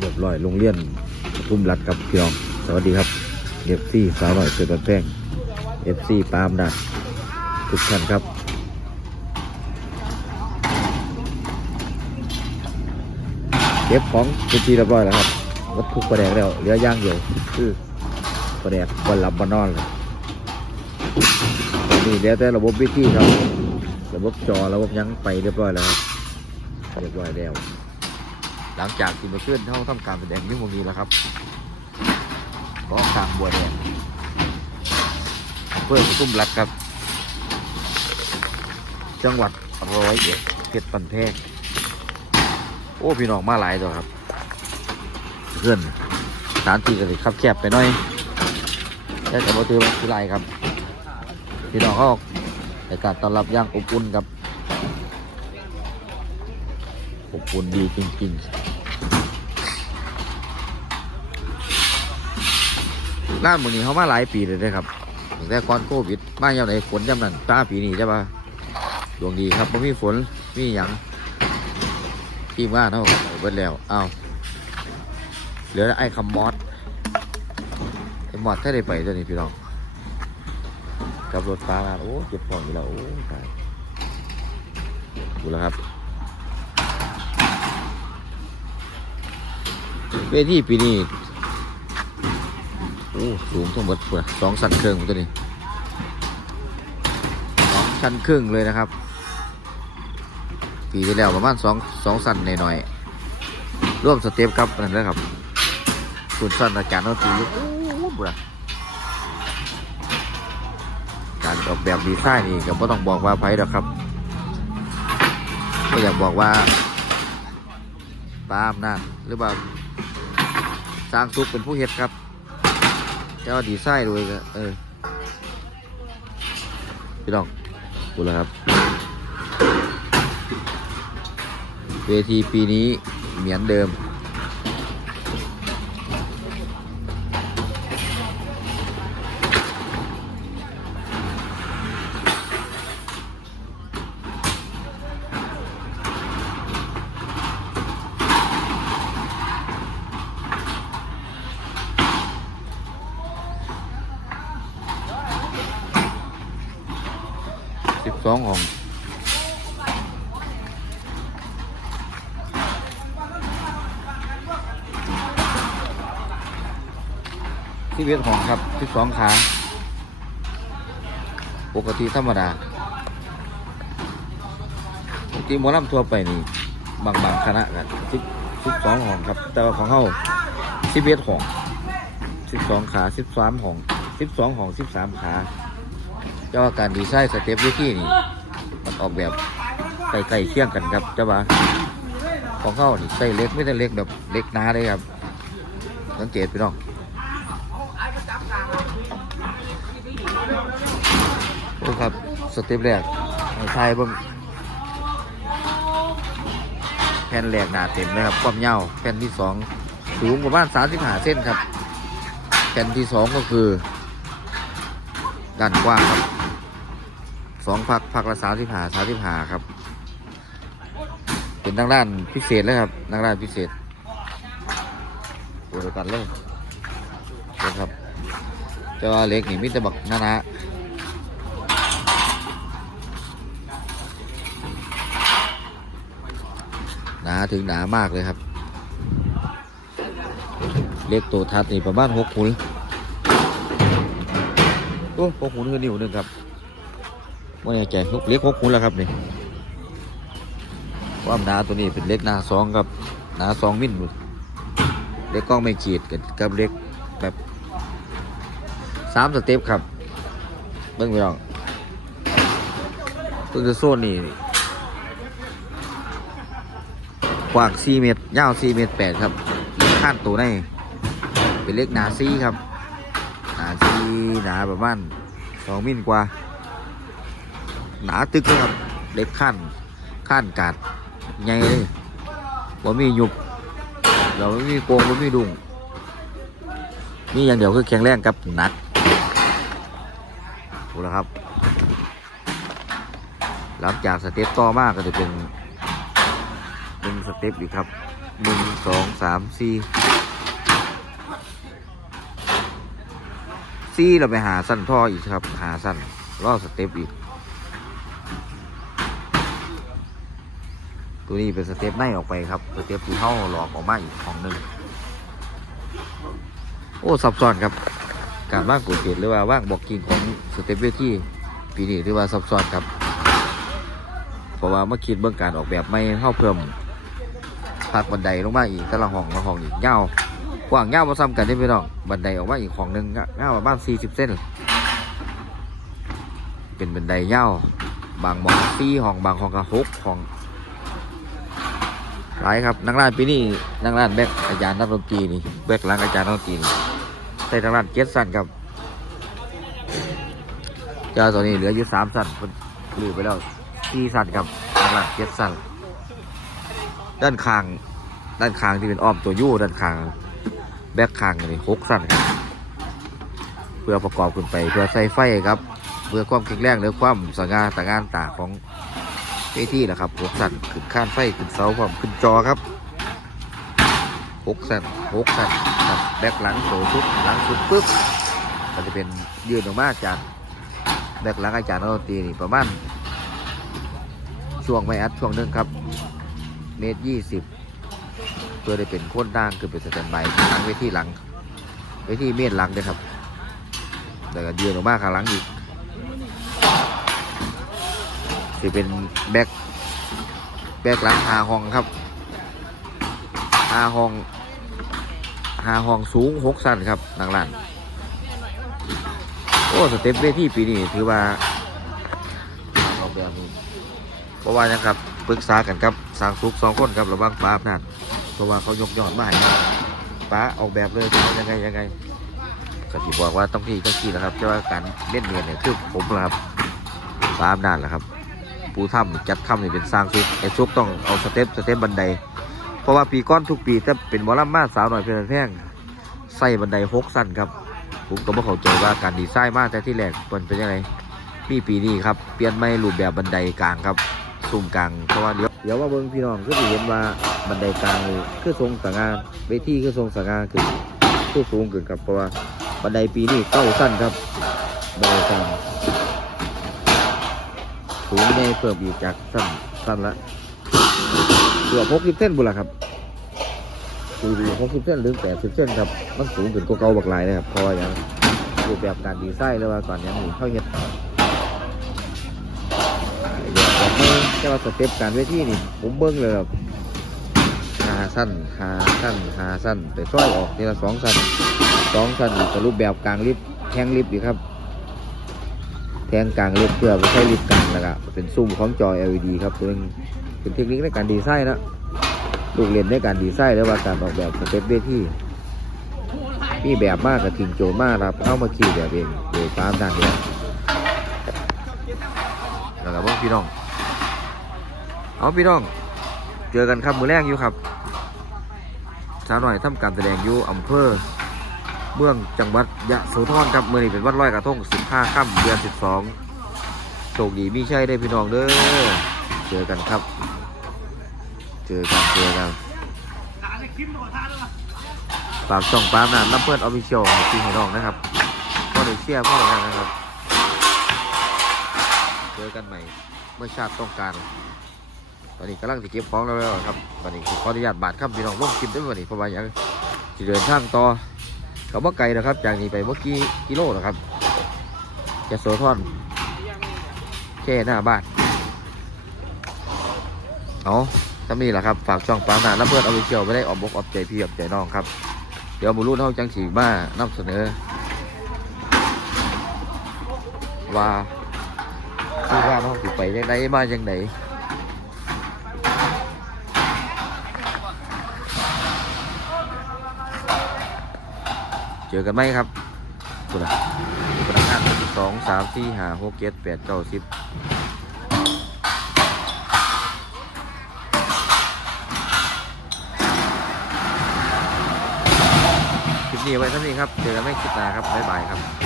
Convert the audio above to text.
เรียบร้อยโรงเรียนทุมรัฐกับพี่น้อง สวัสดีครับเอฟซีสาวหน่อยเสือแป้งเอฟซีปามดัดทุกท่านครับเก็บของเป็นที่เรียบร้อยแล้วครับวัตถุประแดกแล้วเหลือย่างเดียวคือประแดกบนหลับบนนอนเลยนนี้เหลือแต่ระบบวิธีครับ ระบบจอระบบยังไปเรียบร้อยแล้วครับเรียบร้อยแล้ว หลังจากที่มาเคลื่อนเข้าทำการแสดงนิ้วโมงนี้แล้วครับก็กลางบัวแดงเพื่อตุ้มรัดครับ จังหวัดร้อยเอ็ดเพชรปันแพงโอ้พี่น้องมาหลายตัวครับเพื่อนสถานที่ก็สิขับแคบไปหน่อยแต่บว่าถือว่าคือไรครับ พี่น้องเขาในการต้อนรับย่างอบอุ่นครับอบอุ่นดีจริงๆ ร้านมือนี้เขามาหลายปีเลยนะครับตั้งแต่ก่อนโควิดมาอย่างไรฝนย่ำนั้นตาปีนี้ใช่ปะดวงดีครับไม่มีฝนมีหยังทีมงานเขาเบิดแล้วอ้าวเหลือไอ้คำมอสไอ้มอสถ้าได้ไปตัวนี้พี่น้องกับรถฟ้ามาโอ้เจ็บท้องอยู่แล้วโอ้ตายดูแล้วครับเวทีปีนี้ โอ้สูงทั้งหมดเพื่อสองชั้นครึ่งตัวนี้สองชั้นครึ่งเลยนะครับปีที่แล้วประมาณสองสองชั้นหน่อยๆร่วมสเต็ปครับนั่นแหละครับส่วนชั้นอาจารย์นตรีโอ้โหบุระการออกแบบดีไซน์นี่ก็บ่ต้องบอกว่าไผดอกครับ ก็อยากบอกว่าตามนะหรือว่าสร้างสุขเป็นผู้เฮ็ดครับ แต่ว่าดีไซน์ด้วยก็เออพี่น้องดูแล้วครับ เวทีปีนี้เหมือนเดิม สิบสองห้องที่เวียนห้องครับสิบสองขา ปกติธรรมดาปกติหมอลำทั่วไปนี่บางบางคณะกันสิบสิบสองห้องครับ แต่ว่าของเขาสิบเอ็ดห้องสิบสองขาสิบสามห้องสิบสองห้องสิบสามขา จ้าว่าการดีไซน์สเต็ปวิธีนี่มันออกแบบใกล้ๆเคียงกันครับเจ้าว่าของเข้านี่ใส่เล็กไม่ได้เล็กแบบเล็กนาเลยครับสังเกตพี่น้องโอ้ครับสเต็ปแรกให้ทายเบิ่งแผ่นแรกหนาเต็มเลยครับความยาวแผ่นที่สองสูงประมาณ35เส้นครับ แผ่นที่สองก็คือ ด้านกว้างครับสองพักพักละสามสิบหาสามสิบหาครับ เป็นทางด้านพิเศษเลยครับทางด้านพิเศษดูด้วยกันเลยนะครับเจ้าเล็กนี่มิตรบักนานะหนาถึงหนามากเลยครับ เล็กตัวทัดนี่ประมาณหกหุน โอ้หกหุนคือนิ้วหนึ่งครับว่าแน่ใจกเล็กหกหุนแล้วครับนี่ความหนาตัวนี้เป็นเล็กหนาสองครับหนาสองมิลเล็กกล้องไม่ขีดกับกับเล็กแบบสามสเต็ปครับเบิ้งไปลองเบิ้งจะโซนนี่กว้าง4เมตรยาว4เมตร8ครับข้านตัวในเป็นเล็กหนาซีครับ หนาที่หนาประมาณสองมิลกว่า หนาตึกครับเล็กขั้นขั้นกาดใหญ่เลยว่มีหยุบเราไม่มีโกงไม่มีดุงมีอย่างเดียวคือแข็งแรงกับหนักถูกแล้วครับ หลังจากสเต็ปต่อมากก็จะเป็นหนึ่งสเต็ปอีกครับหนึ่งสองสามสี่ สี่เราไปหาสั้นท่ออีกครับ หาสั้นล่อสเต็ปอีก ตัวนี้เป็นสเต็ปในออกไปครับ สเต็ปที่เข้าหลอกออกมาอีกของหนึ่งโอ้ซับซ้อนครับ การว่างกูเกตหรือว่าว่างบอกกิ่งของสเต็ปเวทีปีนี้หรือว่าซับซ้อนครับเพราะว่าเมื่อคิดเบื้องการออกแบบไม่เข้าเพิ่มพักบันไดลงมาอีกแต่ละห้องละห้องอีกเงา กว้างเงาวมาซ้ำกันได้ไหมน้องบันไดออกมาอีกห้องหนึ่งเงาประมาณสี่สิบเส้น เป็นบันไดเงาบางหมองสี่ห้องบางห้องก็หกห้องหลายครับนักร้านปีนี้นักร้านแบกอาจารย์นักดนตรีนี่แบกหลังอาจารย์นักดนตรีนใส่นักร้านเจ็ดสั้นครับเจ้าตัวนี้เหลืออยู่สามสั้นเพิ่นลือไปแล้วสี่สันครับด้านหลังเจ็ดสันด้านข้างด้านข้างที่เป็นอ้อมตัวยู่ด้านข้าง แบกข้างนี่หกสันครับเพื่อประกอบขึ้นไปเพื่อใส่ไฟครับ เพื่อความแข็งแรงหรือความสง่าต่างานตาของเวทีนะครับหกสันขึ้นข้านไฟขึ้นเสาพร้อมขึ้นจอครับหกสันหกสันครับแบกหลังโถชุดหลังสุดปุ๊บก็จะเป็นยืนออกมาจากแบกหลังอาจารย์นักดนตรีนี่ประมาณช่วงไม่อัดช่วงหนึงครับ เมตรยี่สิบ พื่อได้เป็นโค้นด่างคือเป็นสแตนบายหลังเวทีหลังเวทีเมตรหลังเลยครับแล้วก็ยืนออกมาข้างหลังอีกจะเป็นแบ็คแบ็คหลังหาห้องครับหาห้องหาห้องสูงหกสั้นครับหลังลานโอ้สเต็ปเวทีปีนี้ถือว่าออกแบบนี้เพราะว่านะครับปรึกษากันครับสร้างสุกสองคนครับระว่างป้าอำนาจ เพราะว่าเขายกยอดมาให้ป้าออกแบบเลยเยังไงยังไงก็ที่บอกว่าต้องที่ต้องที่นะครับแต่ว่าการเล่นเนียนเนี่ยคือผมแหละครับป้าอำนาจแหละครับ ปูถ้ำจัดถ้ำนี่เป็นสร้างสุกไอ้สุกต้องเอาสเต็ปสเต็ปบันได เพราะว่าปีก้อนทุกปีถ้าเป็นหมอลำมาสาวหน่อยเพื่อนแพงใส่บันไดหกสั้นครับผมก็ไม่เข้าใจว่าการดีไซน์มาแต่ที่แรกมันเป็นยังไงมีปีนี้ครับเปลี่ยนไม่รูปแบบบันไดกลางครับ ซุ่มกลางเพราะว่าเดี๋ยวเดี๋ยวว่าเบิ่งพี่น้องก็จะเห็นว่าบันไดกลางนี่คือทรงสง่าเวทีคือทรงสง่าคือคือสูงขึ้นครับเพราะว่าบันไดปีนี้เก้าสั้นครับบันไดกลางสูงในเพิ่มอีกจากสั้นสั้นละเกือบหกสิบเส้นบุละครับคือหกสิบเส้นหรือแปดสิบเส้นครับมันสูงขึ้นกว่าเก่าบักหลายนะครับเพราะว่าอย่างรูปแบบการดีไซน์หรือว่าก่อนอยังนี้เข้าเฮ็ด แต่ว่าสเต็ปการเวทีนี่ ผมเบิ้งเลยแบบหาสั้นหาสั้นหาสั้นแต่ช่อยออกทีละสองสั้นสองสั้นกับรูปแบบกลางลิฟแทงลิฟดีครับแทงกลางลิฟเพื่อไปใช้ลิฟกลางแล้วก็เป็นซุ้มของจอ LED ครับเป็นเป็นเทคนิคในการดีไซน์นะลูกเรียนในการดีไซน์หรือว่าการออกแบบสเต็ปเวทีมีแบบมากกับทิ้งโจมากครับเข้ามาขี่แบบเองโดยตามด้านนี้แล้วก็พี่น้อง เอาพี่น้อง เจอกันครับมือแรกอยู่ครับสาวหน่อยทำการแสดงอยู่อำเภอเมืองจังหวัดยะโสธรครับมือนี้เป็นวันลอยกระทง15ค่ำเดือน12โชคดีมีใช่ได้พี่น้องเด้อเจอกันครับ เจอกันเจอกันฝากช่องปามนานน้ำเพื่อนออฟฟิเชียลให้พี่หน้องนะครับพ่อเดเชียร์พ่อเดกันนะครับ เจอกันใหม่เมื่อชาติต้องการ ตอนนี้กำลังจะเก็บของแล้วครับตอนนี้ขออนุญาตบาดครับพี่น้องลงคลิปได้วันนี้เพราะว่าอย่างจะเดินทางต่อกับว่าไกลนะครับจากนี้ไปเมื่อกี้กิโลนะครับจะโซทอนแค่หน้าบ้านเอาทำนี่แหละครับฝากช่องปานาและเพื่อนเอาไปเชียวไม่ได้ออกบกออกใจพี่ออกใจน้องครับ เดี๋ยวมูรุ่นเขาจังสีมานำเสนอ ว่าคือว่าน้องสิไปยังไงมายังไง เจอกันไหมครับคุณอะพนักงาสองสามสี่ห้าหกเจ็ดแปดเก้าสิบคลิปนี้ไว้เท่านี้ครับ เจอกันไม่คลิปหน้าครับ บ๊ายบายครับ